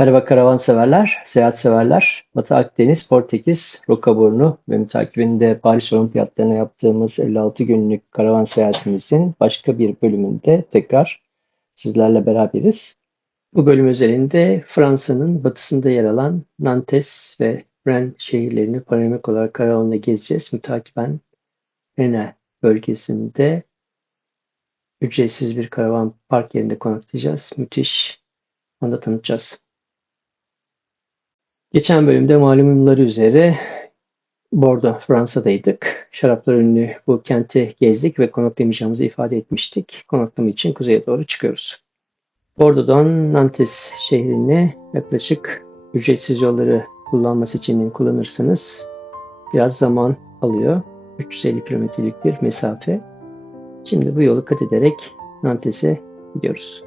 Merhaba karavan severler, seyahat severler. Batı Akdeniz, Portekiz, Rocaburnu ve mütakibinde Paris Olimpiyatlarına yaptığımız 56 günlük karavan seyahatimizin başka bir bölümünde tekrar sizlerle beraberiz. Bu bölüm özelinde Fransa'nın batısında yer alan Nantes ve Rennes şehirlerini panoramik olarak karavanla gezeceğiz. Mütakiben Rennes bölgesinde ücretsiz bir karavan park yerinde konaklayacağız. Müthiş. Onu da tanıtacağız. Geçen bölümde malumunları üzere Bordeaux, Fransa'daydık. Şaraplar ünlü bu kenti gezdik ve konaklamayacağımızı ifade etmiştik. Konaklama için kuzeye doğru çıkıyoruz. Bordeaux'dan Nantes şehrine yaklaşık ücretsiz yolları kullanma seçeneğini kullanırsanız biraz zaman alıyor. 350 kilometrelik bir mesafe. Şimdi bu yolu kat ederek Nantes'e gidiyoruz.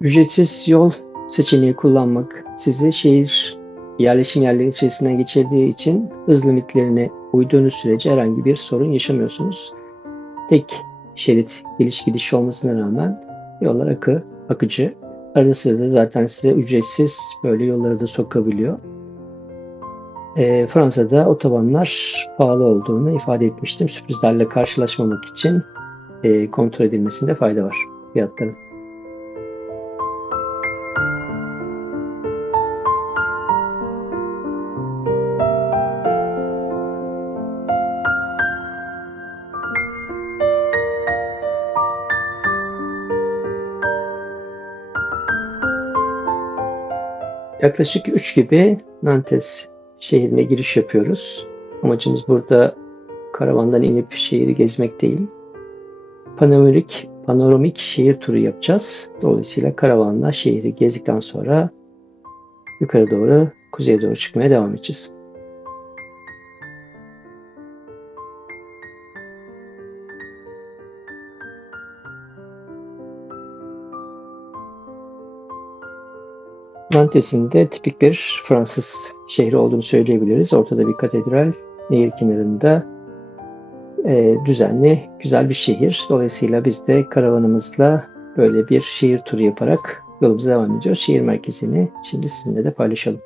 Ücretsiz yol seçeneği kullanmak sizi şehir yerleşim yerleri içerisinden geçirdiği için hız limitlerine uyduğunuz sürece herhangi bir sorun yaşamıyorsunuz. Tek şerit geliş gidiş olmasına rağmen yollar akı, akıcı. Arada sırada zaten size ücretsiz böyle yolları da sokabiliyor. E, Fransa'da otobanlar pahalı olduğunu ifade etmiştim. Sürprizlerle karşılaşmamak için e, kontrol edilmesinde fayda var fiyatların. Yaklaşık 3 gibi Nantes şehrine giriş yapıyoruz. Amacımız burada karavandan inip şehri gezmek değil. Panoramik, panoramik şehir turu yapacağız. Dolayısıyla karavanla şehri gezdikten sonra yukarı doğru, kuzeye doğru çıkmaya devam edeceğiz. Nantes'in de tipik bir Fransız şehri olduğunu söyleyebiliriz. Ortada bir katedral, nehir kenarında e, düzenli, güzel bir şehir. Dolayısıyla biz de karavanımızla böyle bir şehir turu yaparak yolumuza devam ediyoruz. Şehir merkezini şimdi sizinle de paylaşalım.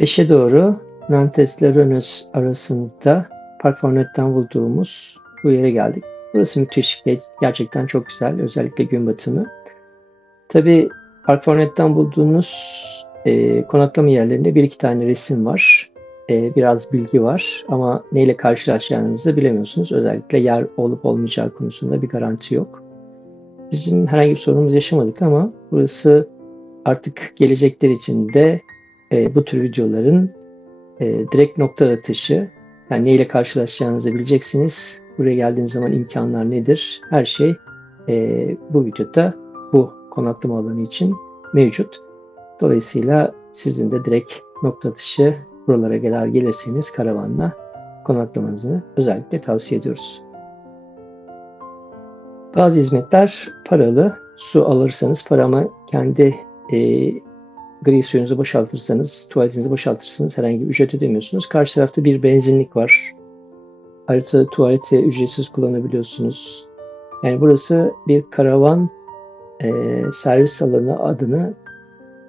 5'e doğru Nantes ile Rennes arasında Park bulduğumuz bu yere geldik. Burası müthiş. Ge- Gerçekten çok güzel. Özellikle gün batımı. Tabii Park bulduğunuz e, konaklama yerlerinde bir iki tane resim var. E, biraz bilgi var ama neyle karşılaşacağınızı bilemiyorsunuz. Özellikle yer olup olmayacağı konusunda bir garanti yok. Bizim herhangi bir sorunumuz yaşamadık ama burası artık gelecekler için de e, bu tür videoların e, direkt nokta atışı. Yani neyle karşılaşacağınızı bileceksiniz. Buraya geldiğiniz zaman imkanlar nedir? Her şey e, bu videoda bu konaklama alanı için mevcut. Dolayısıyla sizin de direkt nokta atışı buralara kadar gelirseniz karavanla konaklamanızı özellikle tavsiye ediyoruz. Bazı hizmetler paralı. Su alırsanız para ama kendi e, gri suyunuzu boşaltırsanız, tuvaletinizi boşaltırsanız herhangi bir ücret ödemiyorsunuz. Karşı tarafta bir benzinlik var. Ayrıca tuvaleti ücretsiz kullanabiliyorsunuz. Yani burası bir karavan e, servis alanı adına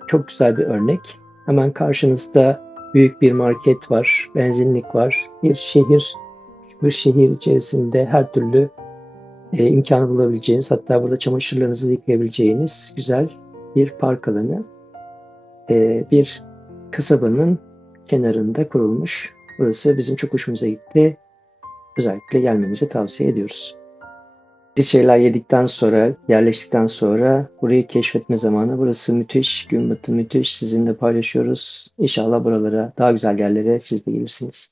çok güzel bir örnek. Hemen karşınızda büyük bir market var, benzinlik var. Bir şehir, bir şehir içerisinde her türlü e, imkanı bulabileceğiniz, hatta burada çamaşırlarınızı yıkayabileceğiniz güzel bir park alanı. E, bir kasabanın kenarında kurulmuş. Burası bizim çok hoşumuza gitti. Özellikle gelmenizi tavsiye ediyoruz. Bir şeyler yedikten sonra, yerleştikten sonra burayı keşfetme zamanı. Burası müthiş, gün batımı müthiş. Sizinle paylaşıyoruz. İnşallah buralara, daha güzel yerlere siz de gelirsiniz.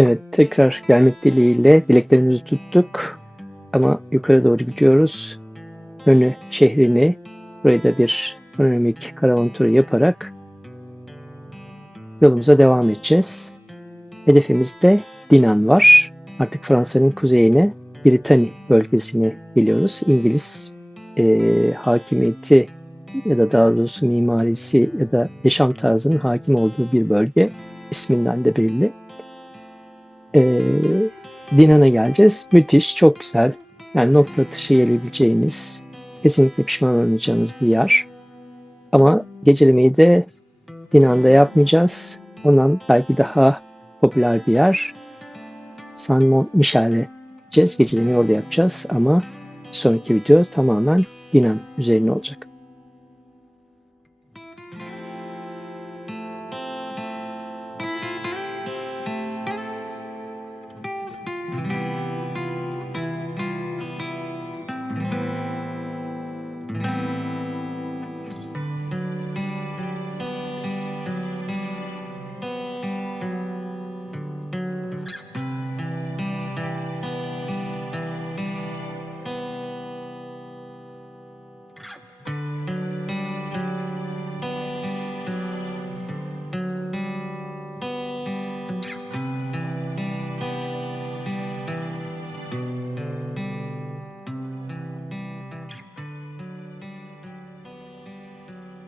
Evet, tekrar gelmek dileğiyle dileklerimizi tuttuk. Ama yukarı doğru gidiyoruz. Önü şehrini, burayı da bir panoramik karavan turu yaparak yolumuza devam edeceğiz. Hedefimizde Dinan var. Artık Fransa'nın kuzeyine, Britanya bölgesine geliyoruz. İngiliz e, hakimiyeti ya da daha doğrusu mimarisi ya da yaşam tarzının hakim olduğu bir bölge isminden de belli. E, Dinan'a geleceğiz. Müthiş, çok güzel. Yani nokta atışı gelebileceğiniz, kesinlikle pişman olmayacağınız bir yer. Ama gecelemeyi de Dinan'da yapmayacağız. Ondan belki daha popüler bir yer. San Michel'e gideceğiz. Gecelemeyi orada yapacağız ama sonraki video tamamen Dinan üzerine olacak.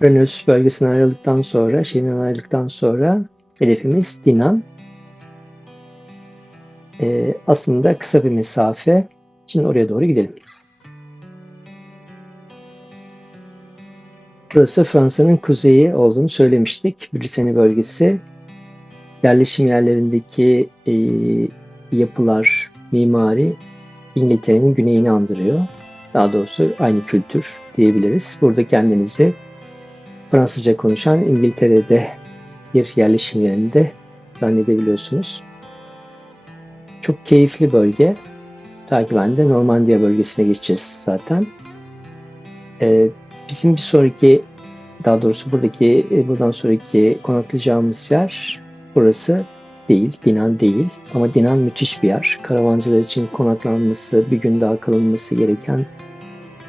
Önüs bölgesine ayrıldıktan sonra, şehrinden ayrıldıktan sonra hedefimiz Dinan. Ee, aslında kısa bir mesafe. Şimdi oraya doğru gidelim. Burası Fransa'nın kuzeyi olduğunu söylemiştik. Britanya bölgesi. Yerleşim yerlerindeki e, yapılar, mimari İngiltere'nin güneyini andırıyor. Daha doğrusu aynı kültür diyebiliriz. Burada kendinizi Fransızca konuşan İngiltere'de bir yerleşim yerinde zannedebiliyorsunuz. Çok keyifli bölge. Takiben de Normandiya bölgesine geçeceğiz zaten. Ee, bizim bir sonraki, daha doğrusu buradaki, e, buradan sonraki konaklayacağımız yer burası değil, Dinan değil. Ama Dinan müthiş bir yer. Karavancılar için konaklanması, bir gün daha kalınması gereken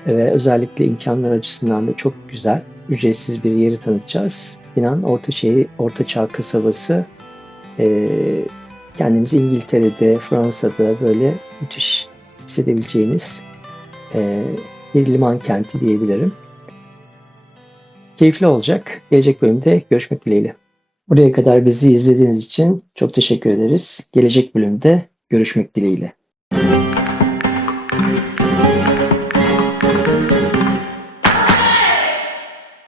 ve özellikle imkanlar açısından da çok güzel ücretsiz bir yeri tanıtacağız. İnan Orta, şehir, Orta Çağ kasabası e, kendinizi İngiltere'de, Fransa'da böyle müthiş hissedebileceğiniz e, bir liman kenti diyebilirim. Keyifli olacak. Gelecek bölümde görüşmek dileğiyle. Buraya kadar bizi izlediğiniz için çok teşekkür ederiz. Gelecek bölümde görüşmek dileğiyle.